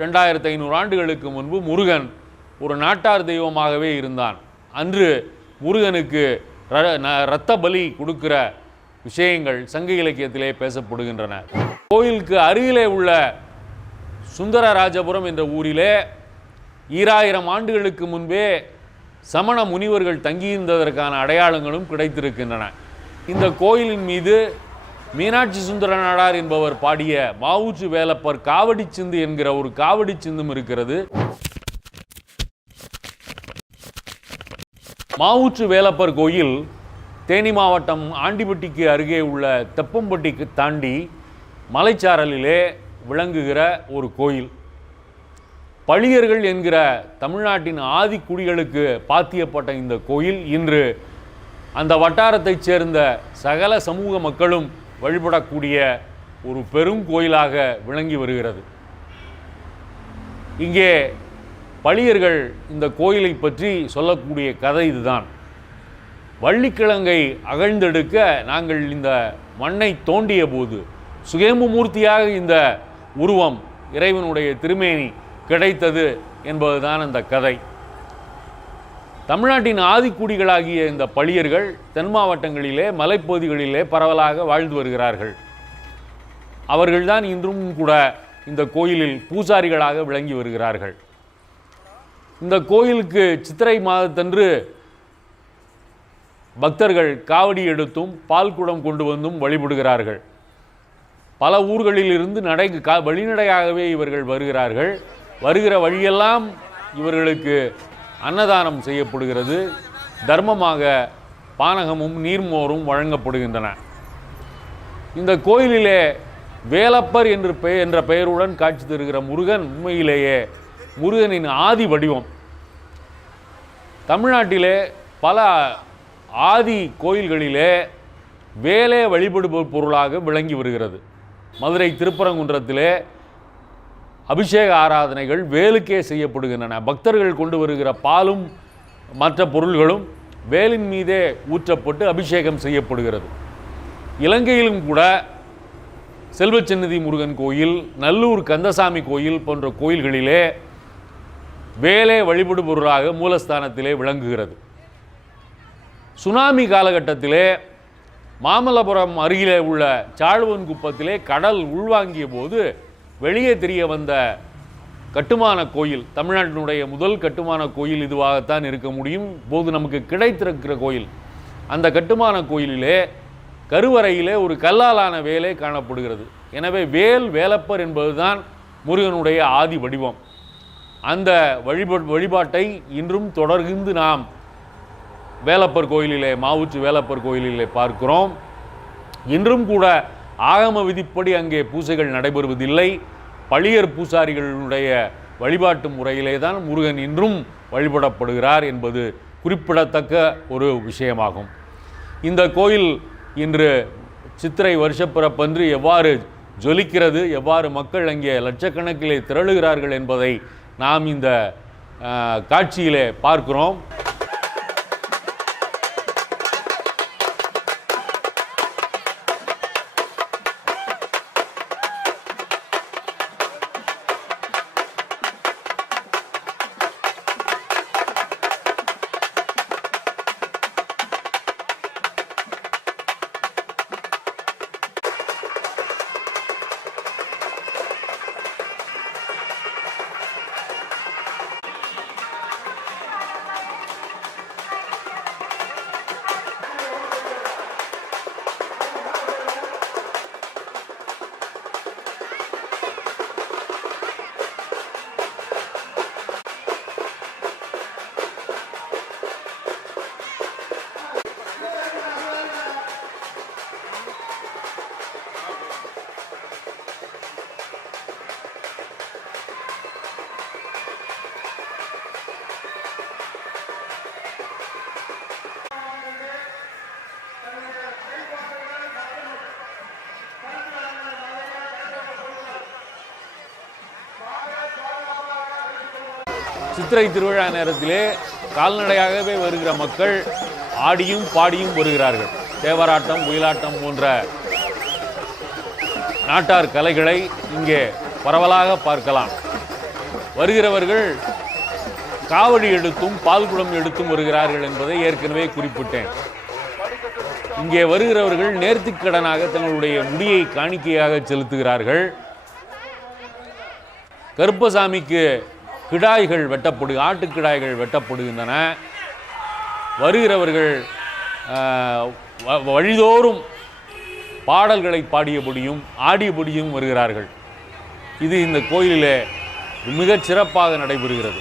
ரெண்டாயிரத்து ஐநூறு ஆண்டுகளுக்கு முன்பு முருகன் ஒரு நாட்டார் தெய்வமாகவே இருந்தான். அன்று முருகனுக்கு ர- ந- இரத்த பலி கொடுக்கிற விஷயங்கள் சங்க இலக்கியத்திலே பேசப்படுகின்றன. கோயிலுக்கு அருகிலே உள்ள சுந்தரராஜபுரம் என்ற ஊரிலே ஈராயிரம் ஆண்டுகளுக்கு முன்பே சமண முனிவர்கள் தங்கியிருந்ததற்கான அடையாளங்களும் கிடைத்திருக்கின்றன. இந்த கோயிலின் மீது மீனாட்சி சுந்தர நாடார் என்பவர் பாடிய மாவுச்சு வேலப்பர் காவடி சிந்து என்கிற ஒரு காவடி சிந்தும் இருக்கிறது. மாவுச்சு வேலப்பர் கோயில் தேனி மாவட்டம் ஆண்டிப்பட்டிக்கு அருகே உள்ள தெப்பம்பட்டிக்கு தாண்டி மலைச்சாரலிலே விளங்குகிற ஒரு கோயில். பழியர்கள் என்கிற தமிழ்நாட்டின் ஆதி குடிகளுக்கு பாத்தியப்பட்ட இந்த கோயில். இன்று அந்த வட்டாரத்தைச் சேர்ந்த சகல சமூக மக்களும் வழிபடக்கூடிய ஒரு பெரும் கோயிலாக விளங்கி வருகிறது. இங்கே பழியர்கள் இந்த கோயிலை பற்றி சொல்லக்கூடிய கதை இதுதான். வள்ளிக்கிழங்கை அகழ்ந்தெடுக்க நாங்கள் இந்த மண்ணை தோண்டிய போது சுயம்புமூர்த்தியாக இந்த உருவம் இறைவனுடைய திருமேனி கிடைத்தது என்பதுதான் அந்த கதை. தமிழ்நாட்டின் ஆதிக்குடிகளாகிய இந்த பழியர்கள் தென் மாவட்டங்களிலே மலைப்பகுதிகளிலே பரவலாக வாழ்ந்து வருகிறார்கள். அவர்கள்தான் இன்றும் கூட இந்த கோயிலில் பூசாரிகளாக விளங்கி வருகிறார்கள். இந்த கோயிலுக்கு சித்திரை மாதத்தன்று பக்தர்கள் காவடி எடுத்தும் பால் குடம் கொண்டு வந்தும் வழிபடுகிறார்கள். பல ஊர்களில் இருந்து நடை கா வழிநடையாகவே இவர்கள் வருகிறார்கள். வருகிற வழியெல்லாம் இவர்களுக்கு அன்னதானம் செய்யப்படுகிறது. தர்மமாக பானகமும் நீர்மோரும் வழங்கப்படுகின்றன. இந்த கோயிலிலே வேலப்பர் என்று பெயர் என்ற பெயருடன் காட்சி தருகிற முருகன் உண்மையிலேயே முருகனின் ஆதி வடிவம். தமிழ்நாட்டிலே பல ஆதி கோயில்களிலே வேலே வழிபடுபொருளாக பொருளாக விளங்கி வருகிறது. மதுரை திருப்பரங்குன்றத்திலே அபிஷேக ஆராதனைகள் வேலுக்கே செய்யப்படுகின்றன. பக்தர்கள் கொண்டு வருகிற பாலும் மற்ற பொருள்களும் வேலின் மீதே ஊற்றப்பட்டு அபிஷேகம் செய்யப்படுகிறது. இலங்கையிலும் கூட செல்வச்சன்னதி முருகன் கோயில் நல்லூர் கந்தசாமி கோயில் போன்ற கோயில்களிலே வேலே வழிபடுபொருளாக மூலஸ்தானத்திலே விளங்குகிறது. சுனாமி காலகட்டத்திலே மாமல்லபுரம் அருகிலே உள்ள சாழ்வன் குப்பத்திலே கடல் உள்வாங்கிய போது வெளியே தெரிய வந்த கட்டுமான கோயில் தமிழ்நாட்டினுடைய முதல் கட்டுமான கோயில் இதுவாகத்தான் இருக்க முடியும். போது நமக்கு கிடைத்திருக்கிற கோயில் அந்த கட்டுமான கோயிலிலே கருவறையிலே ஒரு கல்லாலான வேலே காணப்படுகிறது. எனவே வேல் வேலப்பர் என்பதுதான் முருகனுடைய ஆதி வடிவம். அந்த வழிபட் வழிபாட்டை இன்றும் தொடர்ந்து நாம் வேலப்பர் கோயிலிலே மாவுச்சி வேலப்பர் கோயிலிலே பார்க்கிறோம். இன்றும் கூட ஆகம விதிப்படி அங்கே பூசைகள் நடைபெறுவதில்லை. பழியர் பூசாரிகளுடைய வழிபாட்டு முறையிலே தான் முருகன் இன்றும் வழிபடப்படுகிறார் என்பது குறிப்பிடத்தக்க ஒரு விஷயமாகும். இந்த கோயில் இன்று சித்திரை வருஷப்பிறப்பன்று எவ்வாறு ஜொலிக்கிறது எவ்வாறு மக்கள் அங்கே லட்சக்கணக்கிலே திரளுகிறார்கள் என்பதை நாம் இந்த காட்சியிலே பார்க்கிறோம். சித்திரை திருவிழா நேரத்திலே கால்நடையாகவே வருகிற மக்கள் ஆடியும் பாடியும் வருகிறார்கள். தேவராட்டம் ஒயிலாட்டம் போன்ற நாட்டார் கலைகளை இங்கே பரவலாக பார்க்கலாம். வருகிறவர்கள் காவடி எடுத்தும் பால்குடம் எடுத்தும் வருகிறார்கள் என்பதை ஏற்கனவே குறிப்பிட்டேன். இங்கே வருகிறவர்கள் நேர்த்திக்கடனாக தங்களுடைய முடியை காணிக்கையாக செலுத்துகிறார்கள். கருப்பசாமிக்கு கிடாய்கள் வெட்டப்படு ஆட்டுக்கிடாய்கள் வெட்டப்படுகின்றன. வருகிறவர்கள் வ- வழிதோறும் பாடல்களை பாடியபடியும் ஆடியபடியும் வருகிறார்கள். இது இந்த கோயிலில் மிகச் சிறப்பாக நடைபெறுகிறது.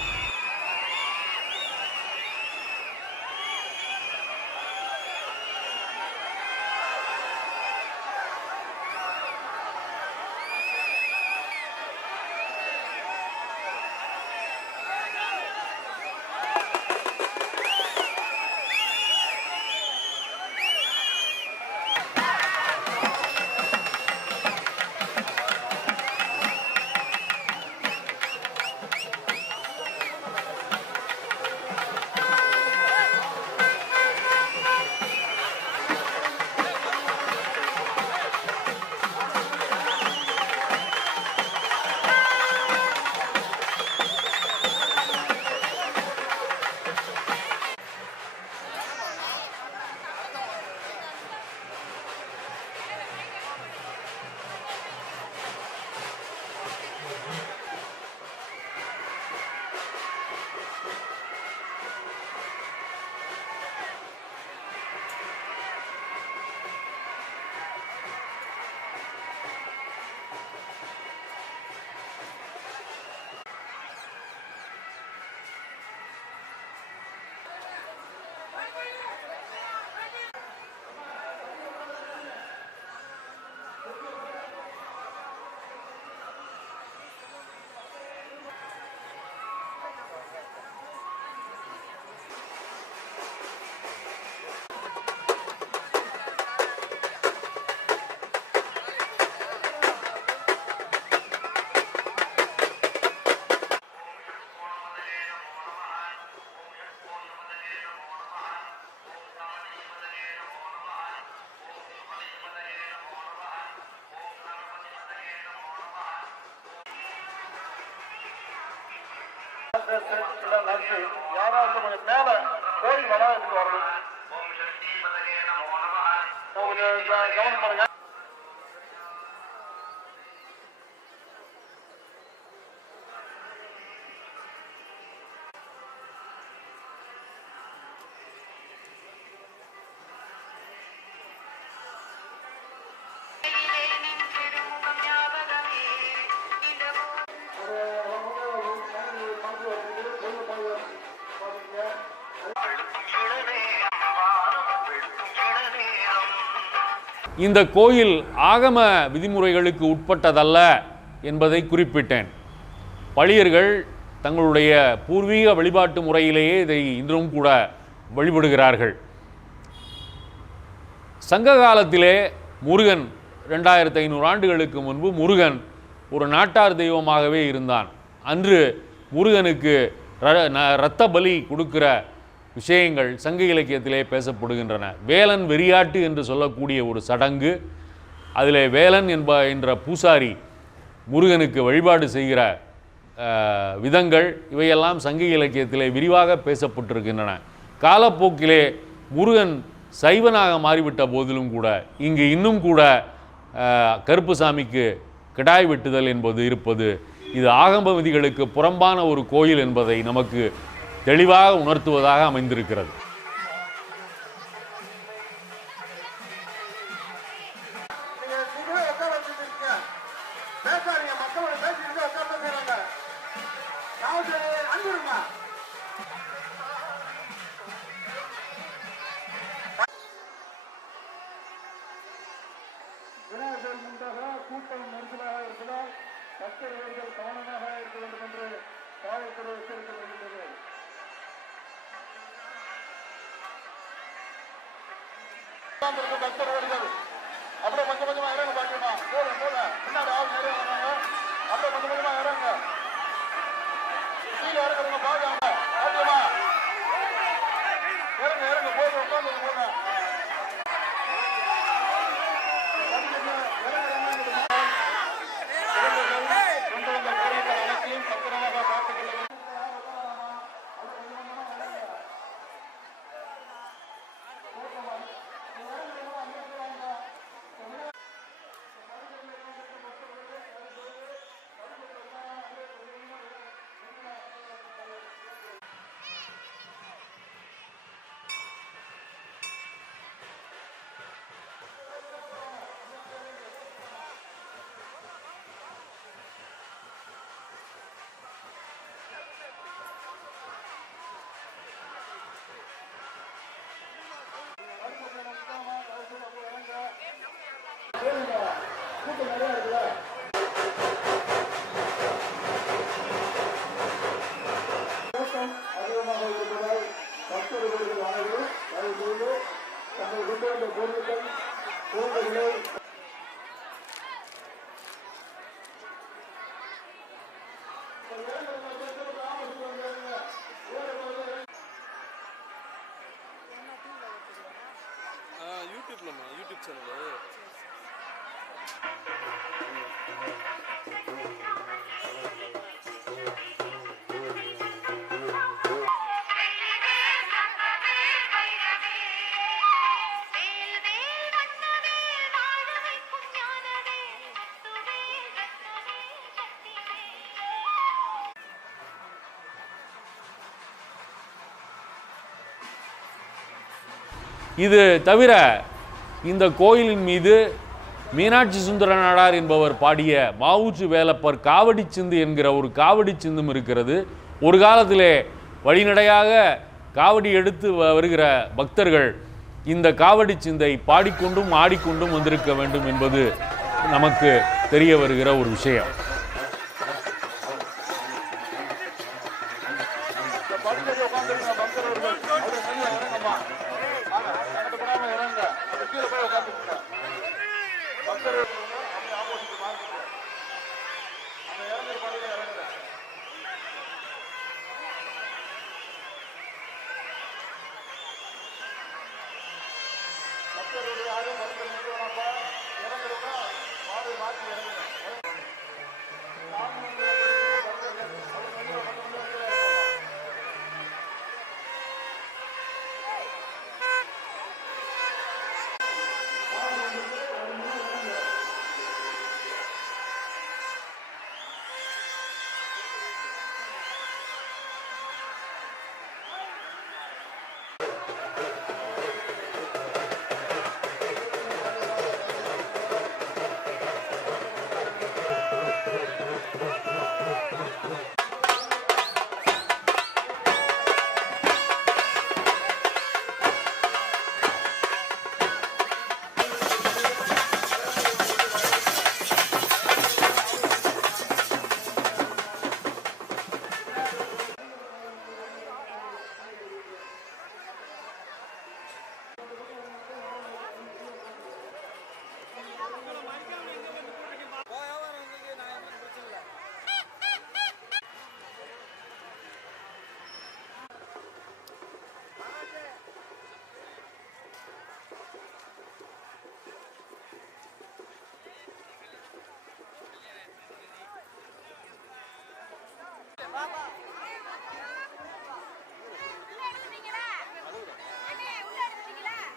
நன்றி யாராவது கொஞ்சம் மேல கோயில் வளாகத்துக்கு வரணும். கொஞ்சம் கவனம் பண்ணுங்க. இந்த கோயில் ஆகம விதிமுறைகளுக்கு உட்பட்டதல்ல என்பதை குறிப்பிட்டேன். பளியர்கள் தங்களுடைய பூர்வீக வழிபாட்டு முறையிலேயே இதை இன்றும் கூட வழிபடுகிறார்கள். சங்க காலத்திலே முருகன் ரெண்டாயிரத்து ஐநூறு ஆண்டுகளுக்கு முன்பு முருகன் ஒரு நாட்டார் தெய்வமாகவே இருந்தான். அன்று முருகனுக்கு ர- ந- இரத்த பலி கொடுக்கிற விஷயங்கள் சங்க இலக்கியத்திலே பேசப்படுகின்றன. வேலன் வெறியாட்டு என்று சொல்லக்கூடிய ஒரு சடங்கு அதில் வேலன் என்ப என்ற பூசாரி முருகனுக்கு வழிபாடு செய்கிற விதங்கள் இவையெல்லாம் சங்க இலக்கியத்திலே விரிவாக பேசப்பட்டிருக்கின்றன. காலப்போக்கிலே முருகன் சைவனாக மாறிவிட்ட போதிலும் கூட இங்கு இன்னும் கூட கருப்புசாமிக்கு கிடாய் வெட்டுதல் என்பது இருப்பது இது ஆகம்ப விதிகளுக்கு புறம்பான ஒரு கோயில் என்பதை நமக்கு தெளிவாக உணர்த்துவதாக அமைந்திருக்கிறது. விநாயகர் முன்பாக கூட்டம் நெரிசலாக இருப்பதால் பக்தர்கள் கவனமாக இருக்க வேண்டும் என்று காவல்துறை எச்சரிக்கை பக்தர் ஓடுகிறது அப்புறம் கொஞ்சம் கொஞ்சமா இறங்க பாக்கணுமா போல போல பின்னாடி ஆள் நிறைய வராங்க யூடியூப்லம்மா யூடியூப் சேனல் இது தவிர இந்த கோயிலின் மீது மீனாட்சி சுந்தர நாடார் என்பவர் பாடிய மாவுச்சு வேலப்பர் காவடி சிந்து என்கிற ஒரு காவடி சிந்தும் இருக்கிறது. ஒரு காலத்திலே வழிநடையாக காவடி எடுத்து வ- வருகிற பக்தர்கள் இந்த காவடி சிந்தை பாடிக்கொண்டும் ஆடிக்கொண்டும் வந்திருக்க வேண்டும் என்பது நமக்கு தெரிய வருகிற ஒரு விஷயம். உட்காந்துருங்க மெல்ல இறங்கம்மா கீழே அந்த யாரும் பக்தர் நிற்கலாம்ப்பா இறங்குறவங்க மாடு மாற்றி இறங்குங்க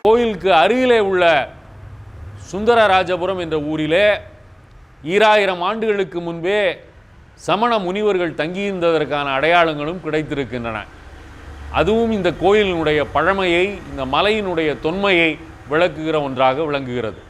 கோயிலுக்கு அருகிலே உள்ள சுந்தரராஜபுரம் என்ற ஊரிலே ஈராயிரம் ஆண்டுகளுக்கு முன்பே சமண முனிவர்கள் தங்கியிருந்ததற்கான அடையாளங்களும் கிடைத்திருக்கின்றன. அதுவும் இந்த கோயிலினுடைய பழமையை இந்த மலையினுடைய தொன்மையை விளக்குகிற ஒன்றாக விளங்குகிறது.